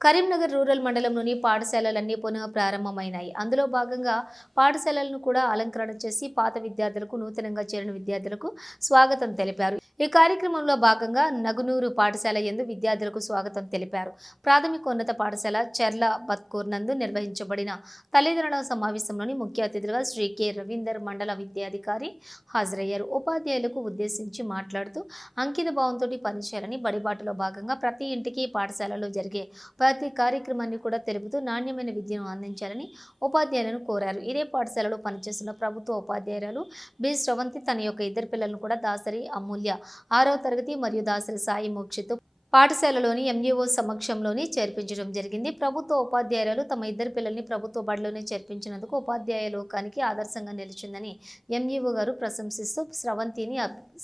Karimnagar rural మండలంలోని పాఠశాలలన్నీ పునః ప్రారంభమైనాయి అందులో భాగంగా పాఠశాలలను కూడా అలంకరణ చేసి పాత విద్యార్థులకు నూతనంగా చేరిన విద్యార్థులకు స్వాగతం తెలిపారు. ఈ కార్యక్రమంలో భాగంగా నగునూరు పాఠశాల ఎందు విద్యార్థులకు స్వాగతం తెలిపారు. ప్రాథమికోన్నత పాఠశాల చెర్ల బత్కూర్ నందు నిర్వహించబడిన తల్లిదండ్రుల సమావేశంలోని ముఖ్య అతిథులుగా శ్రీ కె. రవీందర్ మండల విద్యాధికారి హాజరయ్యారు. ఉపాధ్యాయులకు ఉద్దేశించి మాట్లాడుతూ అంకిత భావంతో పనిచేయాలని బడిబాటులో భాగంగా ప్రతి ఇంటికి పాఠశాలలో జరిగే ప్రతి కార్యక్రమాన్ని కూడా తెలుపుతూ నాణ్యమైన విద్యను అందించాలని ఉపాధ్యాయులను కోరారు. ఇదే పాఠశాలలో పనిచేస్తున్న ప్రభుత్వ ఉపాధ్యాయురాలు బి. శ్రవంతి తన యొక్క ఇద్దరు పిల్లలను కూడా దాసరి అమూల్య ఆరవ తరగతి మరియు దాసరి సాయి మోక్షిత్ పాఠశాలలోని ఎంఈఓ సమక్షంలోని చేర్పించడం జరిగింది. ప్రభుత్వ ఉపాధ్యాయురాలు తమ ఇద్దరు పిల్లల్ని ప్రభుత్వ బడిలోనే చేర్పించినందుకు ఉపాధ్యాయ లోకానికి ఆదర్శంగా నిలిచిందని ఎంఈఓ గారు ప్రశంసిస్తూ స్రవంతిని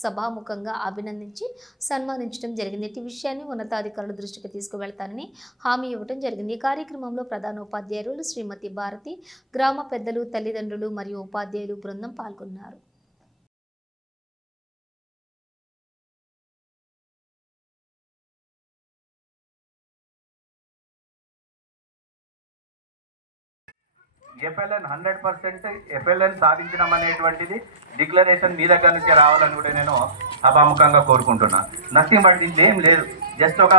సభాముఖంగా అభినందించి సన్మానించడం జరిగింది. ఈ విషయాన్ని ఉన్నతాధికారుల దృష్టికి తీసుకువెళ్తానని హామీ ఇవ్వడం జరిగింది. ఈ కార్యక్రమంలో ప్రధాన ఉపాధ్యాయులు శ్రీమతి భారతి గ్రామ పెద్దలు తల్లిదండ్రులు మరియు ఉపాధ్యాయులు బృందం పాల్గొన్నారు. ఎఫ్ఎల్ఎన్ హండ్రెడ్ పర్సెంట్ ఎఫ్ఎల్ఎన్ సాధించడం అనేటువంటిది డిక్లరేషన్ మీ దగ్గర నుంచి రావాలని కూడా నేను సభాముఖంగా కోరుకుంటున్నా. నథింగ్ బట్ దీంట్లో ఏం లేదు. జస్ట్ ఒక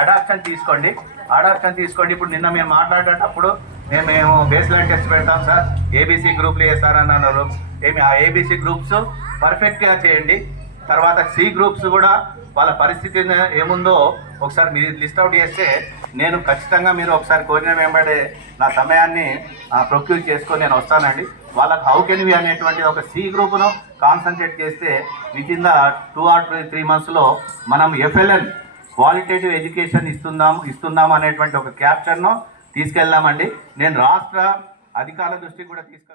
అడాప్షన్ తీసుకోండి. అడాప్షన్ తీసుకోండి. ఇప్పుడు నిన్న మేము మాట్లాడేటప్పుడు మేము మేము బేస్ లైన్ టెస్ట్ పెడతాం సార్. ఏబీసీ గ్రూప్లు వేస్తారని అన్నారు. ఏమి ఆ ఏబీసీ గ్రూప్స్ పర్ఫెక్ట్గా చేయండి. తర్వాత సి గ్రూప్స్ కూడా వాళ్ళ పరిస్థితి ఏముందో ఒకసారి మీరు లిస్ట్ అవుట్ చేస్తే నేను ఖచ్చితంగా మీరు ఒకసారి కోరిన వెంబడే నా సమయాన్ని ప్రొక్యూర్ చేసుకొని నేను వస్తానండి. వాళ్ళకి హౌ కెన్ వి అనేటువంటి ఒక సి గ్రూప్ను కాన్సన్ట్రేట్ చేస్తే within the two or three మంత్స్లో మనం F L N qualitative education ఇస్తుందాం ఇస్తుందాం అనేటువంటి ఒక క్యాప్చర్ను తీసుకెళ్దామండి. నేను రాష్ట్ర అధికారుల దృష్టికి కూడా తీసుకెళ్తాను